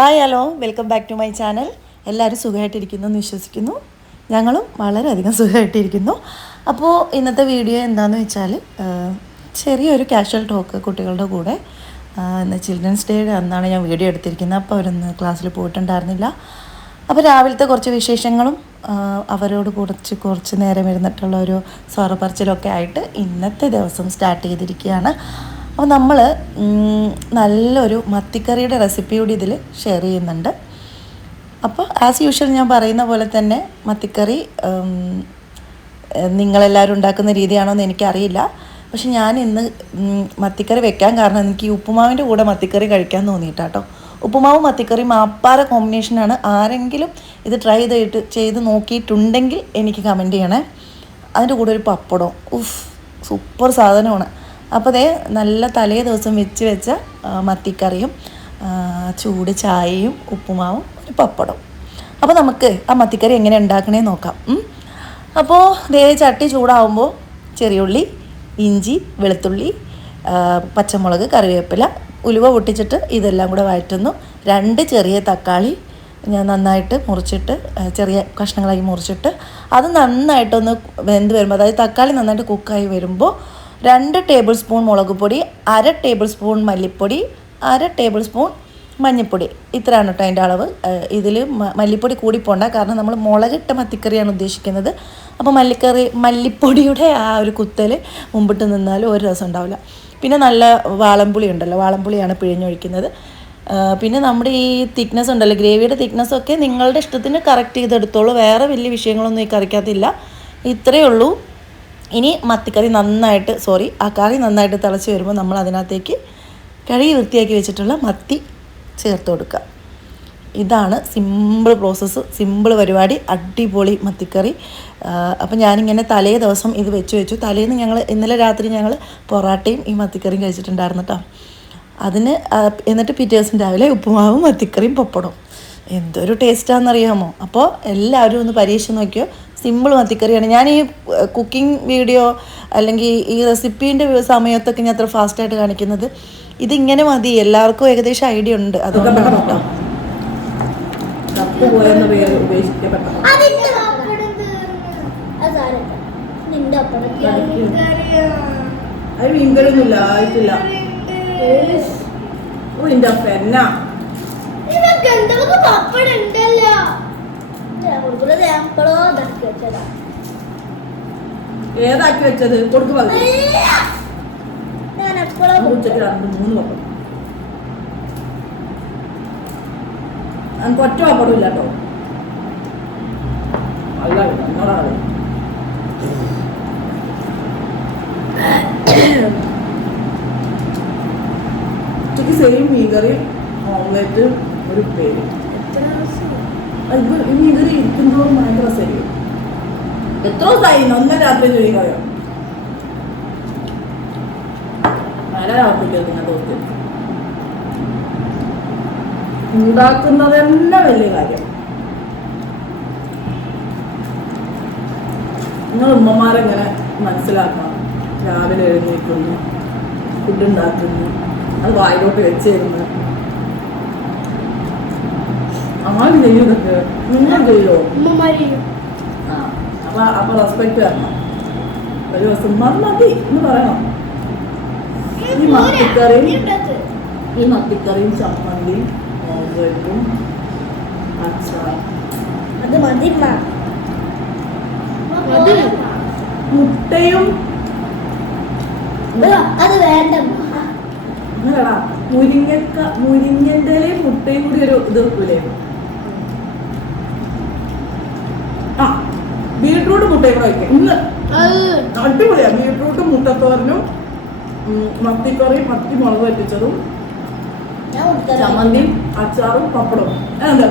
Hi hello welcome back to my channel എല്ലാവരും സുഖമായിട്ടിരിക്കുന്നു എന്ന് വിശ്വസിക്കുന്നു. ഞങ്ങളും വളരെയധികം സുഖമായിട്ടിരിക്കുന്നു. അപ്പോൾ ഇന്നത്തെ വീഡിയോ എന്താണെന്ന് വെച്ചാൽ ചെറിയൊരു കാഷ്വൽ ടോക്ക് കുട്ടികളുടെ കൂടെ. ഇന്ന് ചിൽഡ്രൻസ് ഡേ അന്നാണ് ഞാൻ വീഡിയോ എടുത്തിരിക്കുന്നത്. അപ്പോൾ അവരൊന്ന് ക്ലാസ്സിൽ പോയിട്ടുണ്ടായിരുന്നില്ല. അപ്പോൾ രാവിലത്തെ കുറച്ച് വിശേഷങ്ങളും അവരോട് കുറച്ച് കുറച്ച് നേരം ഇരുന്നിട്ടുള്ള ഒരു സ്വറപ്പറച്ചിലൊക്കെ ആയിട്ട് ഇന്നത്തെ ദിവസം സ്റ്റാർട്ട് ചെയ്തിരിക്കുകയാണ്. അപ്പോൾ നമ്മൾ നല്ലൊരു മത്തിക്കറിയുടെ റെസിപ്പി കൂടി ഇതിൽ ഷെയർ ചെയ്യുന്നുണ്ട്. അപ്പോൾ ആസ് യൂഷ്വൽ ഞാൻ പറയുന്ന പോലെ തന്നെ മത്തിക്കറി നിങ്ങളെല്ലാവരും ഉണ്ടാക്കുന്ന രീതിയാണോ എന്ന് എനിക്കറിയില്ല. പക്ഷെ ഞാൻ ഇന്ന് മത്തിക്കറി വെക്കാൻ കാരണം എനിക്ക് ഈ ഉപ്പുമാവിന്റെ കൂടെ മത്തിക്കറി കഴിക്കാൻ തോന്നിയിട്ടാട്ടോ ഉപ്പുമാവും മത്തിക്കറി മാപ്പാറ കോമ്പിനേഷനാണ് ആരെങ്കിലും ഇത് ട്രൈ ചെയ്തിട്ട് ചെയ്ത് നോക്കിയിട്ടുണ്ടെങ്കിൽ എനിക്ക് കമന്റ് ചെയ്യണേ. അതിന്റെ കൂടെ ഒരു പപ്പടം ഉഫ് സൂപ്പർ സാധനമാണ്. അപ്പോൾ അതേ നല്ല തലേ ദിവസം വെച്ച് വെച്ച മത്തിക്കറിയും ചൂട് ചായയും ഉപ്പുമാവും ഒരു പപ്പടവും. അപ്പോൾ നമുക്ക് ആ മത്തിക്കറി എങ്ങനെ ഉണ്ടാക്കണേ നോക്കാം. അപ്പോൾ ദേ ചട്ടി ചൂടാവുമ്പോൾ ചെറിയുള്ളി ഇഞ്ചി വെളുത്തുള്ളി പച്ചമുളക് കറിവേപ്പില ഉലുവ പൊട്ടിച്ചിട്ട് ഇതെല്ലാം കൂടെ വഴറ്റുന്നു. രണ്ട് ചെറിയ തക്കാളി ഞാൻ നന്നായിട്ട് മുറിച്ചിട്ട് ചെറിയ കഷ്ണങ്ങളായി മുറിച്ചിട്ട് അത് നന്നായിട്ടൊന്ന് വെന്ത് വരുമ്പോൾ അതായത് തക്കാളി നന്നായിട്ട് കുക്കായി വരുമ്പോൾ രണ്ട് ടേബിൾ സ്പൂൺ മുളക് പൊടി അര ടേബിൾ സ്പൂൺ മല്ലിപ്പൊടി അര ടേബിൾ സ്പൂൺ മഞ്ഞൾപ്പൊടി ഇത്രയാണ് കേട്ടോ അതിന്റെ അളവ്. ഇതിൽ മല്ലിപ്പൊടി കൂടി പോണ്ട കാരണം നമ്മൾ മുളകിട്ട മത്തിക്കറിയാണ് ഉദ്ദേശിക്കുന്നത്. അപ്പോൾ മല്ലിക്കറി മല്ലിപ്പൊടിയുടെ ആ ഒരു കുത്തൽ മുമ്പിട്ട് നിന്നാലും ഒരു രസം ഉണ്ടാവില്ല. പിന്നെ നല്ല വാളംപുളി ഉണ്ടല്ലോ. വാളംപുളിയാണ് പിഴിഞ്ഞൊഴിക്കുന്നത്. പിന്നെ നമ്മുടെ ഈ തിക്നെസ് ഉണ്ടല്ലോ. ഗ്രേവിയുടെ തിക്നെസ് ഒക്കെ നിങ്ങളുടെ ഇഷ്ടത്തിന് കറക്റ്റ് ചെയ്തെടുത്തോളൂ. വേറെ വലിയ വിഷയങ്ങളൊന്നും ഈ കറിക്കാത്തില്ല ഇത്രയേ ഉള്ളൂ. ഇനി മത്തിക്കറി നന്നായിട്ട് സോറി ആ കറി നന്നായിട്ട് തിളച്ച് വരുമ്പോൾ നമ്മൾ അതിനകത്തേക്ക് കഴുകി വൃത്തിയാക്കി വെച്ചിട്ടുള്ള മത്തി ചേർത്ത് കൊടുക്കുക. ഇതാണ് സിമ്പിൾ പ്രോസസ്സ് സിമ്പിൾ പരിപാടി അടിപൊളി മത്തിക്കറി. അപ്പം ഞാനിങ്ങനെ തലേ ദിവസം ഇത് വെച്ച് വെച്ചു. തലേന്ന് ഞങ്ങൾ ഇന്നലെ രാത്രി ഞങ്ങൾ പൊറാട്ടയും ഈ മത്തിക്കറിയും കഴിച്ചിട്ടുണ്ടായിരുന്നു കേട്ടോ അതിന് എന്നിട്ട് പിറ്റേ ദിവസം രാവിലെ ഉപ്പുമാവും മത്തിക്കറിയും പപ്പടവും. എന്തൊരു ടേസ്റ്റാണെന്നറിയാമോ അപ്പോൾ എല്ലാവരും ഒന്ന് പരീക്ഷ നോക്കിയോ? സിമ്പിൾ മത്തിക്കറിയാണ്. ഞാൻ ഈ കുക്കിംഗ് വീഡിയോ അല്ലെങ്കിൽ ഈ റെസിപ്പീന്റെ സമയത്തൊക്കെ ഞാൻ അത്ര ഫാസ്റ്റായിട്ട് കാണിക്കുന്നത്. ഇതിങ്ങനെ മതി. എല്ലാവർക്കും ഏകദേശം ഐഡിയ ഉണ്ട്. അതുകൊണ്ടാണ് കേട്ടോ. മീൻകറിയൊന്നുമില്ല ആയിട്ടില്ല. ഓ ഇന്റെ അപ്പ എന്നാ? എന്തൊക്കെ ഞാൻ എപ്പോഴോ ഇതാക്കി വെച്ചതാ. ഏതാക്കി വെച്ചത്? കൊടുക്ക് ഞാൻ എപ്പോഴോ നമുക്ക് രണ്ട് മൂന്ന് പപ്പടം എനിക്ക് ഒറ്റ പപ്പടം ഇല്ല കേട്ടോ. അല്ല എന്നോടാണ് ഉച്ചയ്ക്ക് സെയിം മീൻകറി ഓംലെറ്റ് ഒരു പേര് ഇത് ഇവർ ഇരിക്കുമ്പോൾ ഭയങ്കര രസമായിരിക്കും എത്ര ദിവസമായി ഒന്നര രാത്രി ജോലി കളയോ രാത്രിക്ക് പിന്നെ തോന്നി ഉണ്ടാക്കുന്നത് തന്നെ വലിയ കാര്യം. നിങ്ങൾ ഉമ്മമാരെങ്ങനെ മനസ്സിലാക്കണം? രാവിലെ എഴുന്നേൽക്കുന്നു ഫുഡ് ഉണ്ടാക്കുന്നു അത് വായിലോട്ട് വെച്ച് തരുന്നു അങ്ങനെ ചെയ്യും നിങ്ങൾ ചെയ്യോ ആ അപ്പൊ അപ്പൊ റെസ്പെക്ട് തരണം ഒരു ദിവസം "ഉമ്മ, മതി എന്ന് പറയണം. ഈ മത്തിക്കറിയും ഈ മത്തിക്കറിയും ചമ്മന്തിയും ഓംലെറ്റും അത് മതി മുട്ടയും അത് വേണ്ട മുരിങ്ങക്ക മുരിങ്ങന്റെ മുട്ടയും കൂടി ഒരു ഇത് വെക്കൂലേ ആ ബീട്രൂട്ട് മുട്ടയും കൂടെ വയ്ക്കാം ഇന്ന് അടിപൊളിയാ. ബീട്രൂട്ടും മുട്ടത്തോരനും മത്തിക്കറി മത്തിക്കറിയും മത്തി മുളക് വറ്റിച്ചതും ചമ്മന്തിയും അച്ചാറും പപ്പടവും. എന്താ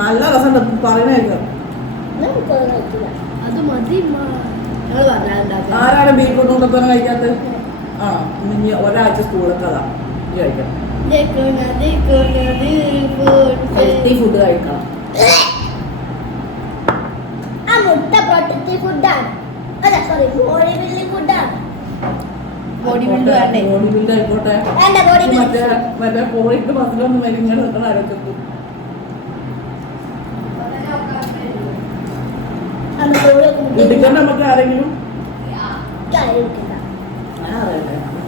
നല്ല രസം പറയണേക്ക് ആരാണ് ബീട്രൂട്ട് മുട്ടത്തോരൻ കഴിക്കാത്തത്? ആ ഇനി ഒരാഴ്ച സ്കൂളൊക്കെ അതാ. കഴിക്കാം കഴിക്കണം. ഹെൽത്തി ഫുഡ് കഴിക്കണം. പ്രൊട്ടക്റ്റീവ് ഫുഡാണ് അല്ല സോറി ബോഡി ബിൽഡിംഗ് ഫുഡാണ് ബോഡി ബിൽഡ് വേണ്ടേ ബോഡി ബിൽഡ് ആയിക്കോട്ടെ. വേണ്ട ബോഡി മറ്റേ മറ്റേ കോഴിക്ക് ബസ്സിലൊന്നും വരും ഇങ്ങനെ നിൽക്കണം ആരൊക്കെ ഇടിക്കണ്ട നമുക്ക് ആരെങ്കിലും?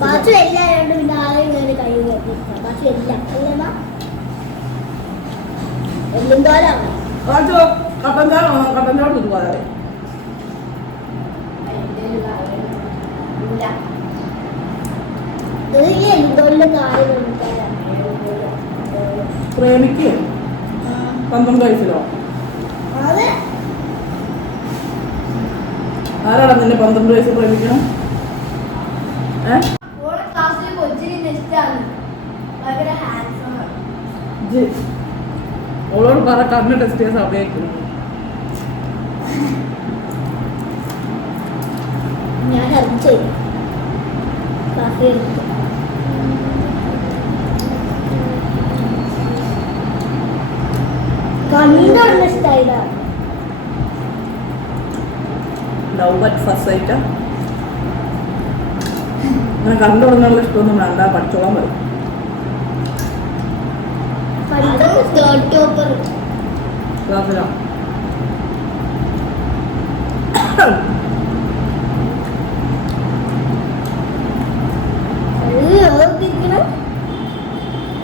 പാച്ചു എല്ലാവരും പിന്നെ ആരെയും കയറി കൈ കയറ്റി പാച്ചു എല്ലാം തോലാണ് കാച്ചോ കട്ടൻ ചായ വേണം കട്ടൻ ചായ കൊടുത്തു പോയാലേ ഇത് ഈ എല്ലും തോലിന്റെ കാര്യം പ്രേമിക്ക് പന്ത്രണ്ട് വയസ്സിലോ? ആരാടാ നിന്നെ പന്ത്രണ്ട് വയസ്സ് പ്രേമിക്കണം? ഓളോട് പറ കണ്ണ് ടെസ്റ്റ് ചെയ്യാൻ സമയക്കുന്നു ഞാൻ അറിയിച്ചു ക്ലാസ്സിൽ കണ്ടുള്ള സ്റ്റൈലാണ് ലവ് അറ്റ് ഫസ്റ്റ് സൈറ്റാ അങ്ങനെ കണ്ടു തുടങ്ങാനുള്ള ഇഷ്ടമൊന്നും വേണ്ട പഠിച്ചോളാൻ പറയും ക്ലാസ്സിലാ.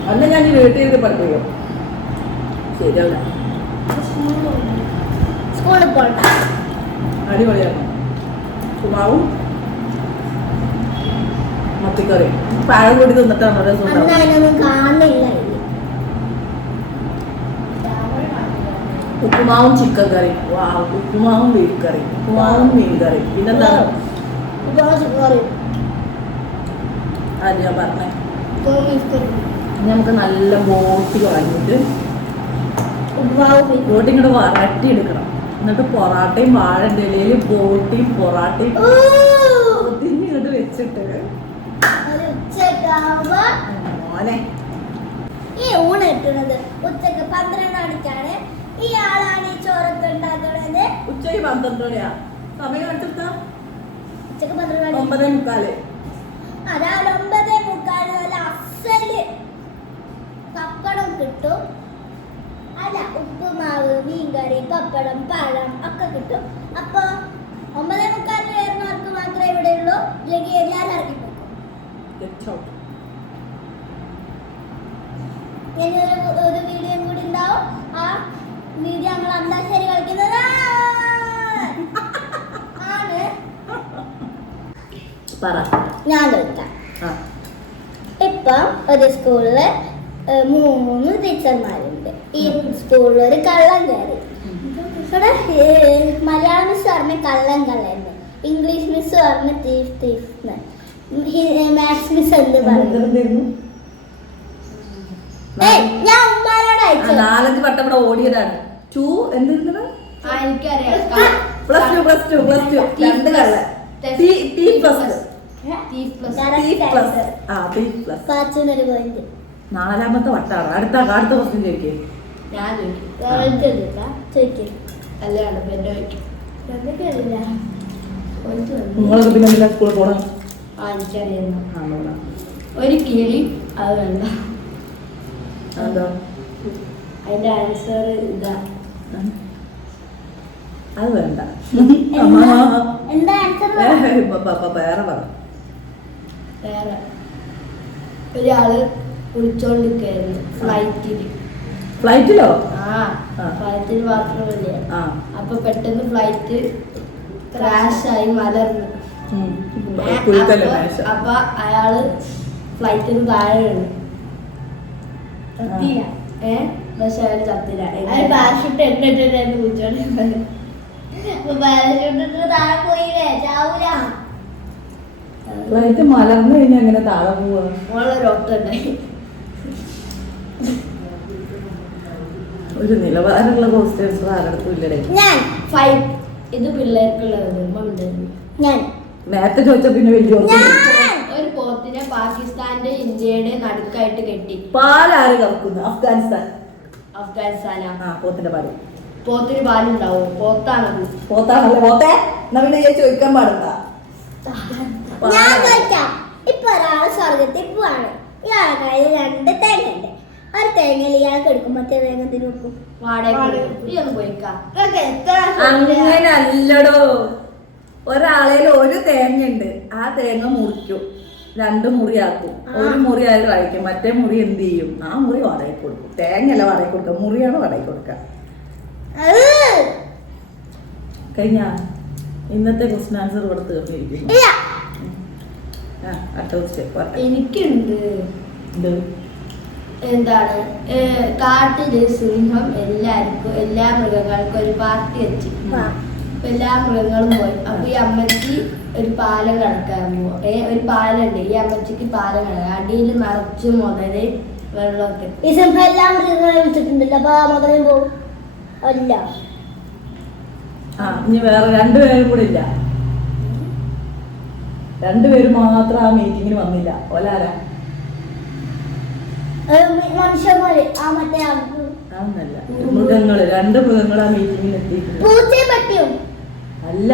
അന്ന് ഞാൻ വീട്ടിൽ ഇരുന്ന് പഠിപ്പിക്കും. ശരിയല്ല? സ്കൂളിൽ അടിപൊളിയാണ്. കുമാവും മത്തിക്കറി പഴം കൂടി തിന്നിട്ടാണ് രസം. ഉപ്പുമാവും ചിക്കൻ കറി. വാ ഉപ്പുമാവും ബീഫ് കറി. ഉപ്പുമാവും മീൻ കറി. പിന്നെന്താ ഉപ്പുമാവ് ചിക്കൻ കറി. അത് ഞാൻ പറഞ്ഞേ. നമുക്ക് നല്ല ബോട്ടി വാങ്ങിയിട്ട് ബോട്ടി ഇങ്ങോട്ട് വരട്ടി എടുക്കണം. എന്നിട്ട് പൊറാട്ടയും വാഴന്റെ ഇലയിൽ ബോട്ടിയും പൊറാട്ടയും! ഒതിഞ്ഞ് ഇങ്ങോട്ട് വെച്ചിട്ട്. മോനെ. ഈ ഊണ് കിട്ടുന്നത് ഉച്ചയ്ക്ക് പന്ത്രണ്ട് മണിക്കാണ്. ഈ ആളാണ് ഈ ചോറൊക്കെ ഉണ്ടാക്കുന്നത്. ഉച്ചയ്ക്ക് പന്ത്രണ്ട് മണിയാ? സമയം എടുത്തിട്ടാ ഉച്ചയ്ക്ക് പന്ത്രണ്ട് ഒമ്പതേ മുക്കാൽ. അതാണ് ഒമ്പതേ മുക്കാൽ നല്ല അസൽ പപ്പടം കിട്ടും. അല്ല ഉപ്പുമാവ് മീൻകറി പപ്പടം പഴം ഒക്കെ കിട്ടും. അപ്പൊ ഒമ്പതേ മുക്കാലിന് വരുന്നവർക്ക് മാത്രമേ ഇവിടെ ഉള്ളൂ ഇല്ലെങ്കിൽ എല്ലാവരും ഇറങ്ങിപ്പോകും Get ഇനി ഒരു ഒരു വീഡിയോ കൂടി ഉണ്ടാവും. ആ വീഡിയോ നമ്മൾ അന്താശ്ശേരി കളിക്കുന്നത്. ആണ്. പറ. ഞാൻ ആ. ഇപ്പം ഒരു സ്കൂളിൽ മൂന്ന് ടീച്ചർമാരുണ്ട്. ഈ സ്കൂളിൽ ഒരു കള്ളം കയറി. ഇവിടെ മലയാളം മിസ് പറഞ്ഞ കള്ളം കള്ളന്ന് ഇംഗ്ലീഷ് മിസ് പറഞ്ഞ തീഫ് തീഫ് മാത്സ് മിസ് എന്ത് പറഞ്ഞു. ഞാൻ ഉമ്മാനോട് അയച്ചു. നാലഞ്ച് വട്ടം ഇവിടെ ഓടിയതാണ്. To എന്തിരുന്നത്? Plus two plus two plus two. രണ്ട് കള്ള ടി ടി പ്ലസ് ടി നാലാമത്തെ വട്ടാണ്. അടുത്ത അടുത്ത ക്വസ്റ്റ്യൻ ചോദിക്കേ. ഞാൻ ചോദിക്കും. അല്ലേ. നിങ്ങളൊക്കെ പിന്നെ എന്തിനാ സ്കൂളിൽ പോണം? ഒരു കിളി അത് വേണ്ട. അതിന്റെ ആൻസർ ഇതാ. അത് വേണ്ട. എന്താ? വേറെ പറ വേറെ ഒരാൾ വിളിച്ചോണ്ടിരിക്കായിരുന്നു ഫ്ലൈറ്റിൽ ഫ്ലൈറ്റിലോ? ആ. ഫ്ലൈറ്റിൽ മാത്രമല്ല അപ്പൊ പെട്ടെന്ന് ഫ്ലൈറ്റ് ക്രാഷ് ആയി മലർന്നു അപ്പൊ- അയാൾ ഫ്ലൈറ്റിൽ നിന്ന് താഴെ വീണു. ഏ? പക്ഷെ അയാൾ ചത്തില്ല. പാരഷൂട്ട് എന്നിട്ടായിരുന്നു വിളിച്ചോണ്ടിരുന്നത് അപ്പൊ പാരഷൂട്ട് ഇട്ടിട്ട് താഴെ പോയില്ലേ? ചാവൂല. ഫ്ലൈറ്റ് മലർന്നു കഴിഞ്ഞാൽ എങ്ങനെ താഴെ പോവാ. ഒരു നിലവാരമുള്ള ക്വസ്റ്റ്യൻസ് ആരടുത്തും ഇല്ലടേ. ഞാൻ ഫൈവ് ഇത് പിള്ളേർക്കുള്ള ഉണ്ടായിരുന്നു ഞാൻ. നേരത്തെ ചോദിച്ച പിന്നെ വലിയ ഒരു പോത്തിനെ പാകിസ്ഥാന്റെ ഇന്ത്യയുടെ നടുക്കായിട്ട് കെട്ടി. പാലാര് കറക്കുന്നു? അഫ്ഗാനിസ്ഥാൻ. അഫ്ഗാനിസ്ഥാനാ? ആ പോത്തിന്റെ പാൽ. പോത്തിന് പാലുണ്ടാവും? പോത്താണത്. പോത്താണല്ലേ പോത്തെ? എന്നാ പിന്നെ ചോദിക്കാൻ പാടില്ല ഞാൻ ചോദിക്കാം സ്വർഗത്തിൽ പോവാണ്. ഇയാളെ കയ്യിൽ രണ്ട് തേങ്ങ ഉണ്ട് ഒരു തേങ്ങയിൽ ഇയാൾക്ക് എടുക്കും മറ്റേ തേങ്ങ എന്തിനു വെക്കും. വാടക നീ ഒന്ന് പോയിക്കാം. ഇതൊക്കെ എത്ര അങ്ങനെ അല്ലടോ ഒരാളേൽ ഒരു തേങ്ങ ഉണ്ട് ആ തേങ്ങ മുറിക്കും. രണ്ട് മുറിയാക്കും. ഒരു മുറി അത് കഴിക്കും മറ്റേ മുറി എന്ത് ചെയ്യും? ആ മുറി വാടകയ്ക്ക് കൊടുക്കും. തേങ്ങയല്ല വാടകയ്ക്ക് കൊടുക്കുക. മുറിയാണ് വാടകയ്ക്ക് കൊടുക്കുക. കഴിഞ്ഞ ഇന്നത്തെ ക്വസ്റ്റൻ ആൻസർ ഇവിടെ തീർന്നിരിക്കുന്നു ഇല്ല ആ അടുത്ത ക്വസ്റ്റ്യൻ പറ എനിക്കുണ്ട്. എന്താണ്? കാട്ടിൽ സിംഹം എല്ലാവർക്കും എല്ലാ മൃഗങ്ങൾക്കും ഒരു പാർട്ടി വെച്ചു. എല്ലാ മൃഗങ്ങളും പോയി. അപ്പൊ ഈ അമ്മച്ചി ഒരു പാലം കടക്കാൻ പോവാ. ഏ ഒരു പാലുണ്ട് ഈ അമ്മച്ചിക്ക് പാലം കടക്കാം അടിയിൽ നിറച്ച് മുതൽ വെള്ളമൊക്കെ. ഈ സിംഹം എല്ലാ മൃഗങ്ങളെ വിളിച്ചിട്ടുണ്ടല്ലോ. അപ്പൊ ആ മുതലും പോവും. അല്ല. ആ ഇനി വേറെ രണ്ടുപേരും കൂടെ ഇല്ല. രണ്ടുപേരും മാത്രം ആ മീറ്റിങ്ങിന് വന്നില്ല. മനുഷ്യന്മാര്. ആ മറ്റേ ആ അതൊന്നല്ല. മൃഗങ്ങൾ. രണ്ട് മൃഗങ്ങൾ ആ മീറ്റിങ്ങിന് എത്തിയിട്ടുണ്ട്. അല്ല.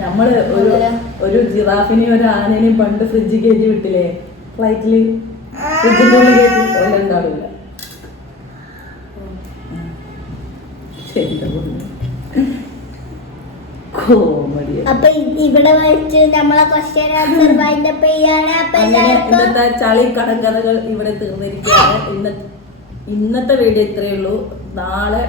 നമ്മൾ ഒരു ഒരു ജിറാഫിനെയും ഒരു ആനേനെയും പണ്ട് ഫ്രിഡ്ജ് കയറ്റി വിട്ടില്ലേ? ഫ്ലൈറ്റിൽ ഫ്രിഡ്ജിന്റെ ഉള്ളിൽ കയറ്റി ഉണ്ടാവില്ല ശരി. അപ്പൊ ഇവിടെ വെച്ച് നമ്മളെ ക്വസ്റ്റ്യൻ ആൻസർ വൈൻഡ് അപ്പ് ചെയ്യാണ്. അപ്പൊ ഇന്നത്തെ ചളി കടങ്കഥകൾ ഇവിടെ തീർന്നിരിക്കുകയാണ്. ഇന്ന ഇന്നത്തെ വീഡിയോ ഇത്രയേ ഉള്ളൂ. നാളെ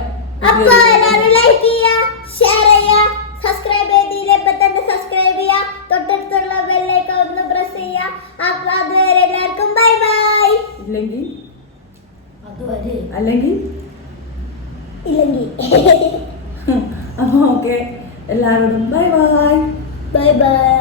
അപ്പൊ എല്ലാവരും ലൈക്ക് ചെയ്യുക ഷെയർ ചെയ്യുക സബ്സ്ക്രൈബ് ചെയ്തില്ല ഇപ്പൊ തന്നെ സബ്സ്ക്രൈബ് ചെയ്യുക തൊട്ടടുത്തുള്ള ബെല്ലേക്ക് ഒന്ന് പ്രസ് ചെയ്യുക അപ്പൊ അതുവരെ എല്ലാവർക്കും ബൈ ബൈ ഇല്ലെങ്കിൽ അതുവരെ. അല്ലെങ്കിൽ ഇല്ലെങ്കിൽ അപ്പൊ ഓക്കെ എല്ലാവരോടും ബൈ ബൈ. Bye bye.